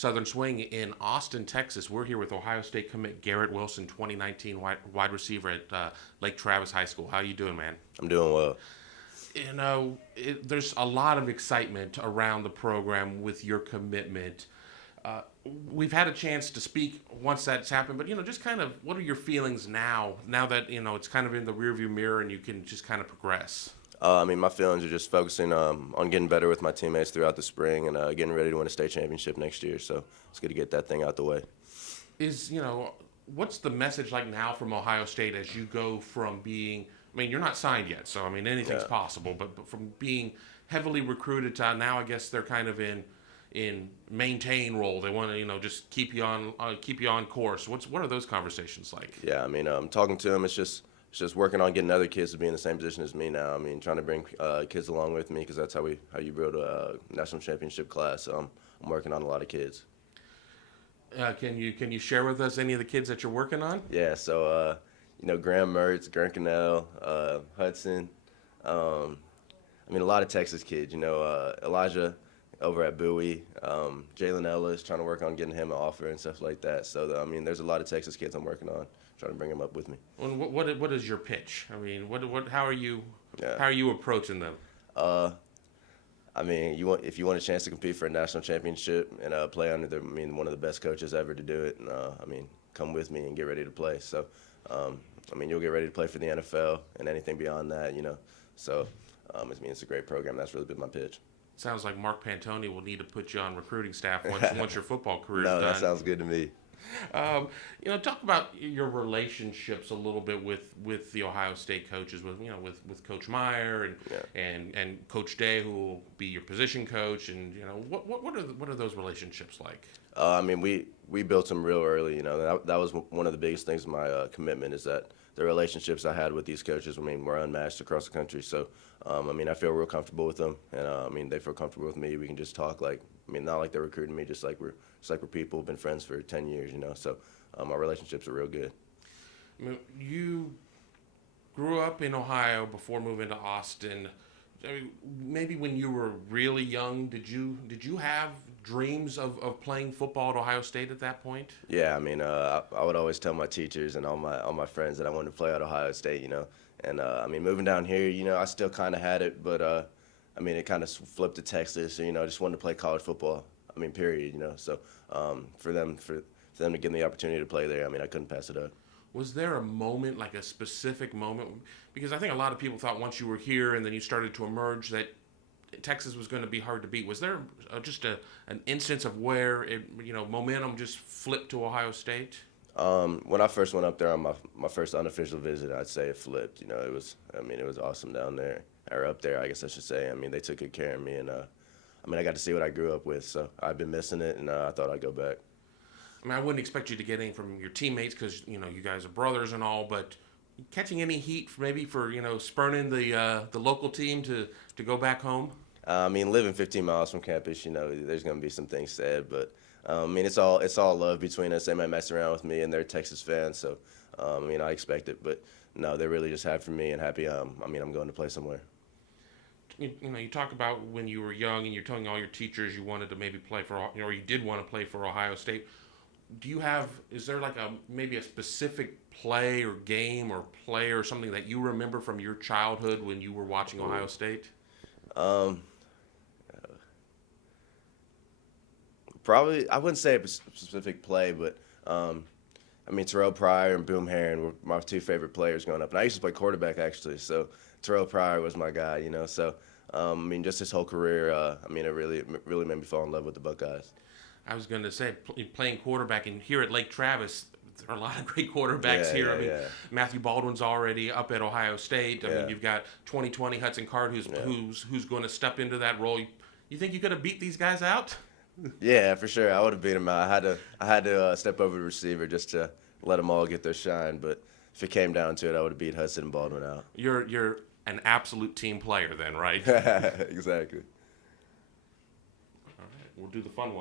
Southern Swing in Austin, Texas. We're here with Ohio State commit Garrett Wilson, 2019 wide receiver at Lake Travis High School. How you doing, man? I'm doing well. There's a lot of excitement around the program with your commitment. Uh, we've had a chance to speak once that's happened, but just kind of what are your feelings now? Now that it's kind of in the rearview mirror and you can just kind of progress. My feelings are just focusing on getting better with my teammates throughout the spring and getting ready to win a state championship next year. So it's good to get that thing out the way. What's the message like now from Ohio State as you go from being, you're not signed yet, so anything's possible, but from being heavily recruited to now, I guess they're kind of in maintain role. They want to just keep you on course. What are those conversations like? Yeah, talking to them, it's just working on getting other kids to be in the same position as me now. Trying to bring kids along with me because that's how you build a national championship class. So I'm working on a lot of kids. Can you share with us any of the kids that you're working on? Yeah, so Graham Mertz, Grant Cannell, Hudson. A lot of Texas kids. Elijah over at Bowie, Jalen Ellis, trying to work on getting him an offer and stuff like that. So there's a lot of Texas kids I'm working on, trying to bring them up with me. And what is your pitch? How are you Yeah. how are you approaching them? If you want a chance to compete for a national championship and play under one of the best coaches ever to do it, and come with me and get ready to play. So, you'll get ready to play for the NFL and anything beyond that, So, it's a great program. That's really been my pitch. Sounds like Mark Pantoni will need to put you on recruiting staff once your football career is No, done. that sounds good to me. Talk about your relationships a little bit with the Ohio State coaches, with Coach Meyer and Coach Day, who will be your position coach, and what are those relationships like? We built them real early. That was one of the biggest things of my commitment is that the relationships I had with these coaches, were unmatched across the country. So, I feel real comfortable with them, and they feel comfortable with me. We can just talk not like they're recruiting me, just like we're people, been friends for 10 years, So, our relationships are real good. You grew up in Ohio before moving to Austin. Maybe when you were really young, did you have dreams of playing football at Ohio State at that point? Yeah, I would always tell my teachers and all my friends that I wanted to play at Ohio State, And moving down here, I still kind of had it, but it kind of flipped to Texas. So, I just wanted to play college football. Period. So for them to give me the opportunity to play there, I couldn't pass it up. Was there a moment, like a specific moment? Because I think a lot of people thought once you were here and then you started to emerge that Texas was going to be hard to beat. Was there just an instance of where momentum just flipped to Ohio State? When I first went up there on my first unofficial visit, I'd say it flipped. It was awesome down there, or up there, I guess I should say. They took good care of me, and I got to see what I grew up with, so I've been missing it, and I thought I'd go back. I wouldn't expect you to get anything from your teammates because you guys are brothers and all, but catching any heat maybe for spurning the local team to go back home? Living 15 miles from campus, there's going to be some things said, but it's all love between us. They might mess around with me, and they're Texas fans, so I expect it, but no, they're really just happy for me and happy. I'm going to play somewhere. You talk about when you were young and you're telling all your teachers you wanted to maybe play for, or you did want to play for Ohio State. Is there like maybe a specific play or game or play or something that you remember from your childhood when you were watching Ohio State? Probably, I wouldn't say a specific play, but Terrell Pryor and Boom Herron were my two favorite players growing up. And I used to play quarterback, actually, so Terrell Pryor was my guy, So, just his whole career, it really made me fall in love with the Buckeyes. I was going to say, playing quarterback, and here at Lake Travis, there are a lot of great quarterbacks here. Yeah. Matthew Baldwin's already up at Ohio State. Yeah. You've got 2020 Hudson Card, who's going to step into that role. You think you could have beat these guys out? Yeah, for sure. I would have beat him out. I had to step over the receiver just to let them all get their shine. But if it came down to it, I would have beat Hudson and Baldwin out. You're an absolute team player then, right? Exactly. All right, we'll do the fun one.